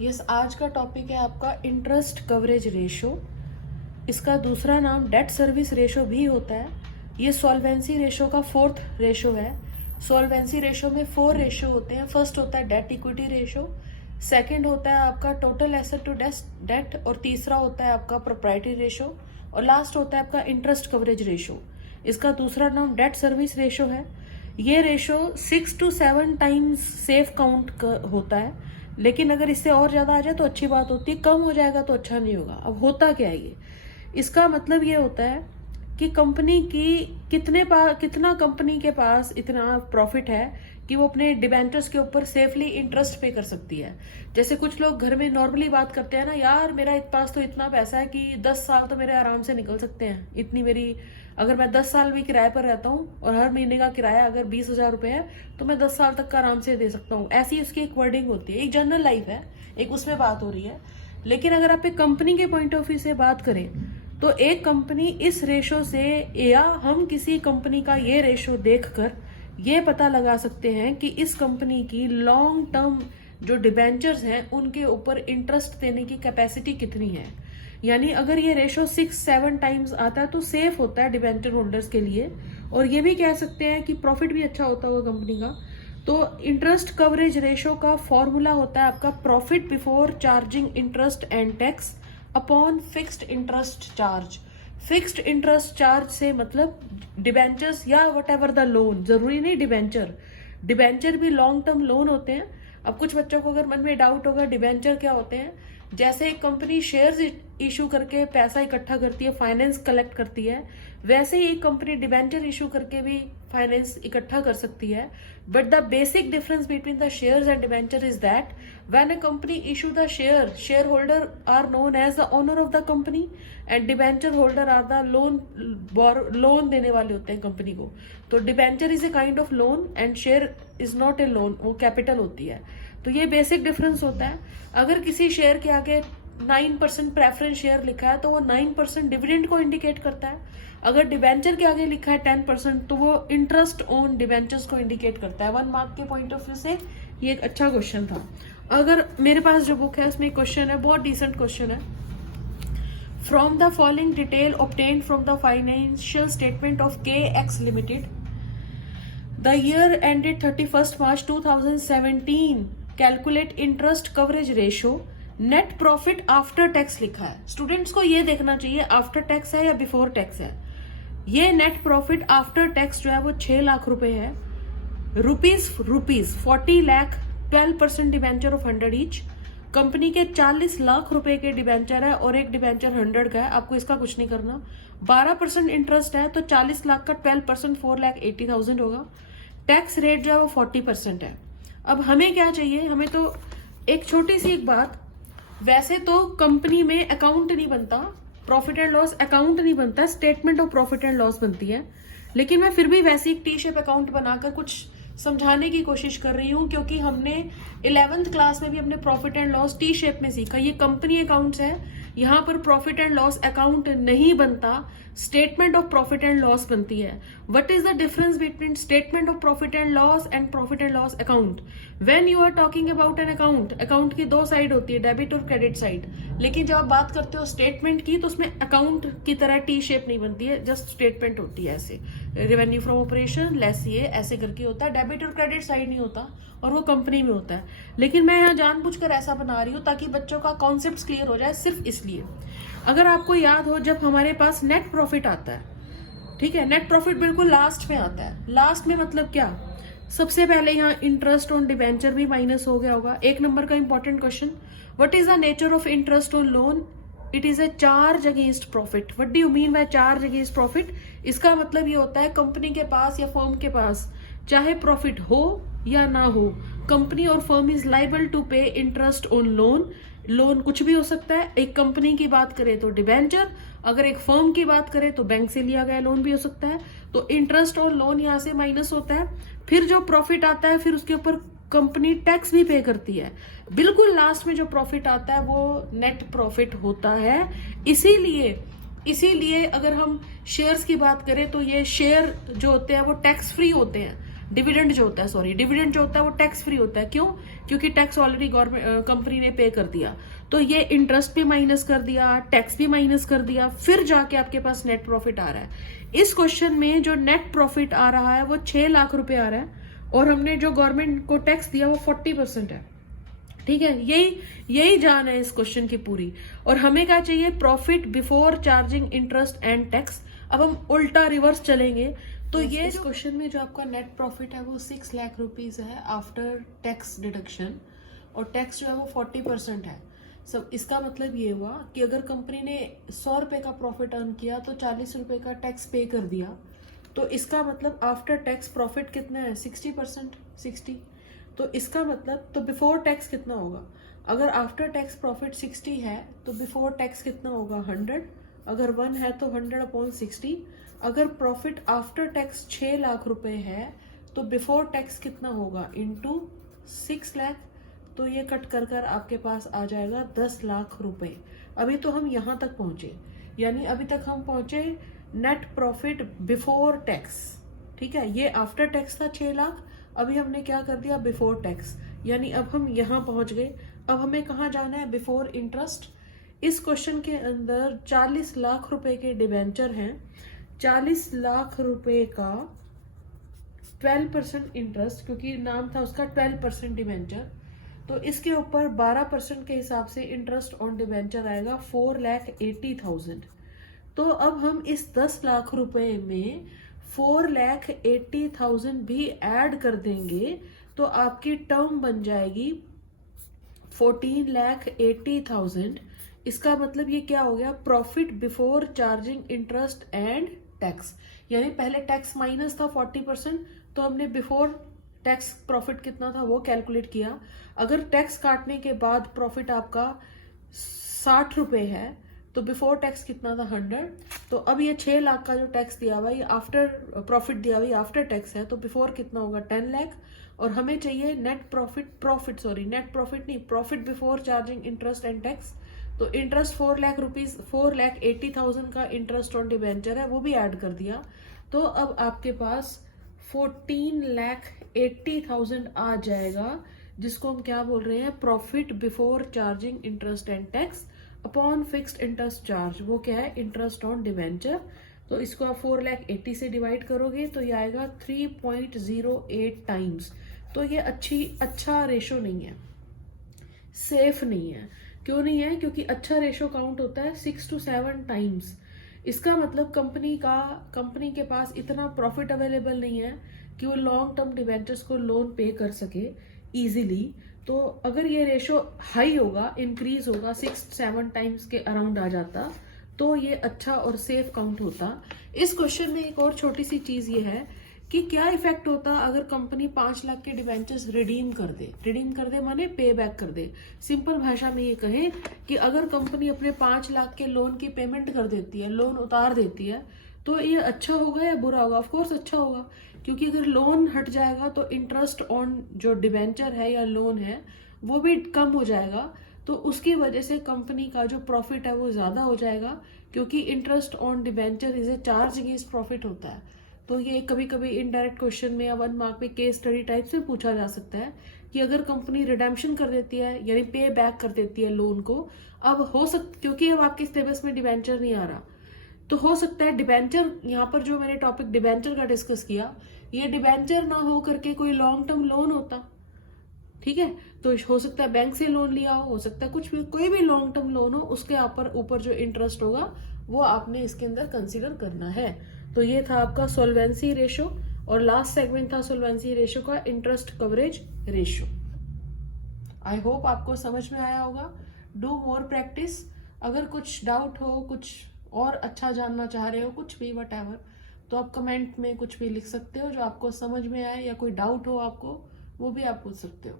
Yes, आज का topic है आपका इंटरेस्ट कवरेज रेशो। इसका दूसरा नाम डेट सर्विस रेशो भी होता है। ये सॉल्वेंसी रेशो का फोर्थ रेशो है। सॉल्वेंसी रेशो में 4 रेशो होते हैं। फर्स्ट होता है डेट इक्विटी रेशो, सेकंड होता है आपका टोटल एसेट टू डेट, और तीसरा होता है आपका प्रोप्राइटरी रेशो, और लास्ट होता है आपका इंटरेस्ट कवरेज रेशो। इसका दूसरा नाम डेट सर्विस रेशो है। ये ratio 6 to 7 times safe count होता है, लेकिन अगर इससे और ज्यादा आ जाए तो अच्छी बात होती है, कम हो जाएगा तो अच्छा नहीं होगा। अब होता क्या है ये, इसका मतलब ये होता है कि कंपनी की कितना कंपनी के पास इतना प्रॉफिट है कि वो अपने डिबेंचर्स के ऊपर सेफली इंटरेस्ट पे कर सकती है। जैसे कुछ लोग घर में नॉर्मली बात करते हैं ना, यार मेरा पास तो इतना पैसा है कि 10 साल तो मेरे आराम से निकल सकते हैं। इतनी मेरी, अगर मैं 10 साल भी किराए पर रहता हूँ और हर महीने का किराया अगर 20,000 रुपए है तो मैं 10 साल तक का आराम से दे सकता हूँ। ऐसी उसकी एक वर्डिंग होती है, एक जनरल लाइफ है, एक उसमें बात हो रही है। लेकिन अगर आप एक कंपनी के पॉइंट ऑफ व्यू से बात करें तो एक कंपनी इस रेशो से, या हम किसी कंपनी का ये रेशो देखकर ये पता लगा सकते हैं कि इस कंपनी की लॉन्ग टर्म जो डिबेंचर्स हैं उनके ऊपर इंटरेस्ट देने की कैपेसिटी कितनी है। यानी अगर ये रेशो 6-7 टाइम्स आता है तो सेफ होता है डिबेंचर होल्डर्स के लिए। और ये भी कह सकते हैं कि प्रॉफिट भी अच्छा होता होगा कंपनी का। तो इंटरेस्ट कवरेज रेशो का फॉर्मूला होता है आपका profit before charging interest and tax upon fixed interest charge. Fixed interest charge से मतलब डिबेंचर्स या वट एवर द लोन, जरूरी नहीं डिबेंचर भी लॉन्ग टर्म लोन होते हैं। अब कुछ बच्चों को अगर मन में डाउट होगा डिबेंचर क्या होते हैं, जैसे एक कंपनी शेयर्स इशू करके पैसा इकट्ठा करती है, फाइनेंस कलेक्ट करती है, वैसे ही एक कंपनी डिबेंचर इशू करके भी फाइनेंस इकट्ठा कर सकती है। But the basic difference between the shares and debenture is that when a company issue the share holder are known as the owner of the company and debenture holder are the loan देने वाले होते हैं company को। तो debenture is a kind of loan and share is not a loan, वो capital होती है। तो ये बेसिक डिफरेंस होता है। अगर किसी शेयर के आगे 9% प्रेफरेंस शेयर लिखा है तो वो 9% डिविडेंड को इंडिकेट करता है। अगर डिबेंचर के आगे लिखा है 10% तो वो इंटरेस्ट ऑन डिबेंचर्स को इंडिकेट करता है। 1 मार्क के पॉइंट ऑफ व्यू से ये एक अच्छा क्वेश्चन था। अगर मेरे पास जो बुक है उसमें क्वेश्चन है, बहुत डिसेंट क्वेश्चन है। From the following detail obtained from the financial statement of KX limited the year ended 31 March 2017 calculate interest coverage ratio net profit after tax लिखा है। स्टूडेंट्स को ये देखना चाहिए आफ्टर टैक्स है या बिफोर टैक्स है। ये नेट प्रॉफिट आफ्टर टैक्स जो है वो 6 लाख रुपए है। Rupees 40 lakh 12% debenture of 100 each. Company के 40 लाख रुपए के डिबेंचर है और एक डिबेंचर 100 का है। आपको इसका कुछ नहीं करना। 12% इंटरेस्ट है तो 40 लाख का 12% 4,80,000 होगा। टैक्स रेट जो है वो 40% है। अब हमें क्या चाहिए, हमें तो एक छोटी सी एक बात, वैसे तो कंपनी में अकाउंट नहीं बनता, प्रॉफिट एंड लॉस अकाउंट नहीं बनता, statement of profit and loss बनती है। लेकिन मैं फिर भी वैसे एक टी शेप अकाउंट बनाकर कुछ समझाने की कोशिश कर रही हूँ, क्योंकि हमने 11th क्लास में भी अपने profit and loss T shape में सीखा। ये कंपनी अकाउंट्स है, यहाँ पर प्रॉफिट एंड लॉस अकाउंट नहीं बनता, statement of profit and loss बनती है। What is the difference between statement of profit and loss and profit and loss account? When you are talking about an account की 2 side होती है, debit और credit side. लेकिन जब आप बात करते हो स्टेटमेंट की तो उसमें अकाउंट की तरह टी शेप नहीं बनती है, जस्ट स्टेटमेंट होती है ऐसे, रेवेन्यू फ्रॉम ऑपरेशन लेस ये ऐसे करके होता है। डेबिट और क्रेडिट साइड नहीं होता और वो कंपनी में होता है। लेकिन मैं यहाँ जानबूझकर ऐसा बना रही हूँ ताकि बच्चों का कॉन्सेप्ट क्लियर हो जाए, सिर्फ इसलिए। अगर आपको याद हो, जब हमारे पास नेट प्रॉफिट आता है, ठीक है, नेट प्रॉफिट बिल्कुल लास्ट में आता है। लास्ट में मतलब क्या, सबसे पहले यहाँ इंटरेस्ट ऑन डिबेंचर भी माइनस हो गया होगा। 1 नंबर का important question, what is the nature of interest on loan? It is a charge against profit. What do you mean by charge against profit? इसका मतलब ये होता है कंपनी के पास या फर्म के पास चाहे प्रॉफिट हो या ना हो, कंपनी और फर्म इज लाइबल टू पे इंटरेस्ट ऑन लोन। लोन कुछ भी हो सकता है। एक कंपनी की बात करें तो डिबेंचर, अगर एक फर्म की बात करें तो बैंक से लिया गया लोन भी हो सकता है। तो इंटरेस्ट ऑन लोन यहाँ से माइनस होता है। फिर जो प्रॉफिट आता है फिर उसके ऊपर कंपनी टैक्स भी पे करती है। बिल्कुल लास्ट में जो प्रॉफिट आता है वो नेट प्रॉफिट होता है। इसीलिए अगर हम शेयर्स की बात करें तो ये शेयर जो होते हैं वो टैक्स फ्री होते हैं। डिविडेंड जो होता है वो टैक्स फ्री होता है। क्यों? क्योंकि टैक्स ऑलरेडी गवर्नमेंट कंपनी ने पे कर दिया। तो ये इंटरेस्ट भी माइनस कर दिया, टैक्स भी माइनस कर दिया, फिर जाके आपके पास नेट प्रॉफिट आ रहा है। इस क्वेश्चन में जो नेट प्रॉफिट आ रहा है वो 6 लाख रुपए आ रहा है, और हमने जो गवर्नमेंट को टैक्स दिया वो 40% है। ठीक है, यही जान है इस क्वेश्चन की पूरी। और हमें क्या चाहिए, profit before charging interest and tax. अब हम उल्टा रिवर्स चलेंगे, तो ये इस क्वेश्चन में जो आपका नेट प्रॉफिट है वो 6 लाख रुपीज है आफ्टर टैक्स डिडक्शन, और टैक्स जो है वो 40% है। सब इसका मतलब ये हुआ कि अगर कंपनी ने 100 रुपए का प्रॉफिट अर्न किया तो 40 रुपए का टैक्स पे कर दिया, तो इसका मतलब आफ्टर टैक्स प्रॉफिट कितना है, 60%, 60। तो इसका मतलब तो बिफोर टैक्स कितना होगा, अगर आफ्टर टैक्स प्रॉफिट 60 है तो बिफोर टैक्स कितना होगा, 100। अगर 1 है तो 100/60। अगर प्रॉफिट आफ्टर टैक्स 6 लाख रुपए है तो बिफोर टैक्स कितना होगा, इनटू 6 लाख। तो ये कट कर कर आपके पास आ जाएगा 10 लाख रुपए। अभी तो हम यहां तक पहुंचे, यानी अभी तक हम पहुंचे नेट प्रॉफिट बिफोर टैक्स। ठीक है, ये आफ्टर टैक्स था 6 लाख, अभी हमने क्या कर दिया, बिफोर टैक्स, यानी अब हम यहां पहुंच गए। अब हमें कहां जाना है, बिफोर इंटरेस्ट। इस क्वेश्चन के अंदर 40 लाख रुपए के डिवेंचर हैं, 40 लाख रुपए का 12% इंटरेस्ट, क्योंकि नाम था उसका 12% डिवेंचर, तो इसके ऊपर 12% के हिसाब से इंटरेस्ट ऑन डिवेंचर आएगा 4,80,000। तो अब हम इस 10 लाख रुपए में 4,80,000 भी ऐड कर देंगे, तो आपकी टर्म बन जाएगी 14,80,000। इसका मतलब ये क्या हो गया, profit before charging interest and tax. यानी पहले टैक्स माइनस था 40%, तो हमने बिफोर टैक्स प्रॉफिट कितना था वो कैलकुलेट किया। अगर टैक्स काटने के बाद प्रॉफिट आपका 60 रुपए है तो बिफोर टैक्स कितना था, 100। तो अब ये 6 लाख का जो टैक्स दिया हुआ, ये आफ्टर प्रॉफिट दिया हुआ, आफ्टर टैक्स है, तो बिफोर कितना होगा, 10 लाख। और हमें चाहिए नेट प्रॉफिट नहीं, profit before charging interest and tax. तो इंटरेस्ट 4 लाख रुपीज, 4,80,000 का इंटरेस्ट ऑन डिवेंचर है, वो भी ऐड कर दिया। तो अब आपके पास 14,80,000 आ जाएगा, जिसको हम क्या बोल रहे हैं, profit before charging interest and tax upon fixed interest charge. वो क्या है, इंटरेस्ट ऑन डिवेंचर। तो इसको आप 4,80,000 से डिवाइड करोगे तो ये आएगा 3.08 टाइम्स। तो ये अच्छा रेशो नहीं है, सेफ नहीं है। क्यों नहीं है, क्योंकि अच्छा रेशो काउंट होता है 6 to 7 टाइम्स। इसका मतलब कंपनी के पास इतना प्रॉफिट अवेलेबल नहीं है कि वो लॉन्ग टर्म डिवेंचर्स को लोन पे कर सके इजीली। तो अगर ये रेशो हाई होगा, इंक्रीज होगा, 6-7 टाइम्स के अराउंड आ जाता, तो ये अच्छा और सेफ काउंट होता। इस क्वेश्चन में एक और छोटी सी चीज ये है कि क्या इफेक्ट होता अगर कंपनी 5 लाख के डिवेंचर्स रिडीम कर दे माने पे बैक कर दे। सिंपल भाषा में ये कहें कि अगर कंपनी अपने 5 लाख के लोन की पेमेंट कर देती है, लोन उतार देती है, तो ये अच्छा होगा या बुरा होगा? ऑफ कोर्स अच्छा होगा, क्योंकि अगर लोन हट जाएगा तो इंटरेस्ट ऑन जो डिवेंचर है या लोन है वो भी कम हो जाएगा। तो उसकी वजह से कंपनी का जो प्रॉफिट है वो ज्यादा हो जाएगा, क्योंकि interest on debenture is a charge against profit होता है। तो ये कभी कभी इनडायरेक्ट क्वेश्चन में या 1 मार्क में केस स्टडी टाइप से पूछा जा सकता है कि अगर कंपनी रिडेम्पशन कर देती है, यानी पे बैक कर देती है लोन को, अब हो सकता, क्योंकि अब आपके सिलेबस में डिवेंचर नहीं आ रहा, तो हो सकता है डिवेंचर, यहाँ पर जो मैंने टॉपिक डिवेंचर का डिस्कस किया, ये डिवेंचर ना हो करके कोई लॉन्ग टर्म लोन होता। ठीक है, तो हो सकता है बैंक से लोन लिया हो सकता है कुछ भी, कोई भी लॉन्ग टर्म लोन हो, उसके ऊपर जो इंटरेस्ट होगा वो आपने इसके अंदर कंसीडर करना है। तो ये था आपका सॉल्वेंसी रेशो, और लास्ट सेगमेंट था सॉल्वेंसी रेशो का interest coverage ratio. I hope आपको समझ में आया होगा। Do more practice. अगर कुछ डाउट हो, कुछ और अच्छा जानना चाह रहे हो, कुछ भी वट तो आप कमेंट में कुछ भी लिख सकते हो जो आपको समझ में आए, या कोई डाउट हो आपको, वो भी आप पूछ सकते हो।